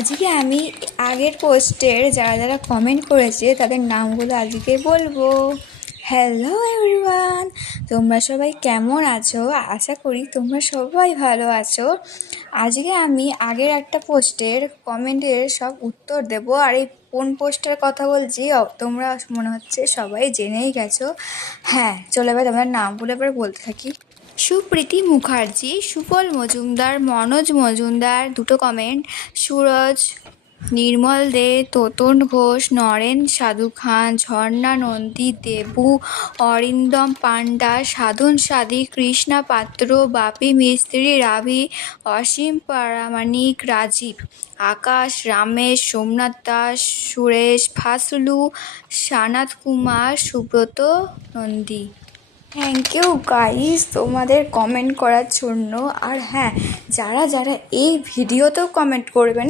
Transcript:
আজকে আমি আগের পোস্টের যারা যারা কমেন্ট করেছে তাদের নামগুলো আজকে বলবো। হ্যালো এভরিওয়ান, তোমরা সবাই কেমন আছো? আশা করি তোমরা সবাই ভালো আছো। আজকে আমি আগের একটা পোস্টের কমেন্টের সব উত্তর দেব। আর এই কোন পোস্টের কথা বলছি তোমরা মনে হচ্ছে সবাই জেনেই গেছো। হ্যাঁ, চলে এবার তোমরা নামগুলো এবার বলতে থাকি। সুপ্রীতি মুখার্জি, সুফল মজুমদার, মনোজ মজুমদার, দুটো কমেন্ট। সুরজ, নির্মল দে, তোতন ঘোষ, নরেন সাধু খান, ঝর্ণা নন্দী, দেবু, অরিন্দম পান্ডা, সাধন সাদি, Krishna Patra, Bapi Mistri, Ravi, Asim Pramanik, Rajib, Akash, Ramesh, Somnath Das, Suresh, Faslu, Sanat Kumar, Subrata Nandi. Thank you guys তোমাদের কমেন্ট করার জন্য। আর হ্যাঁ, যারা যারা এই ভিডিওতেও কমেন্ট করবেন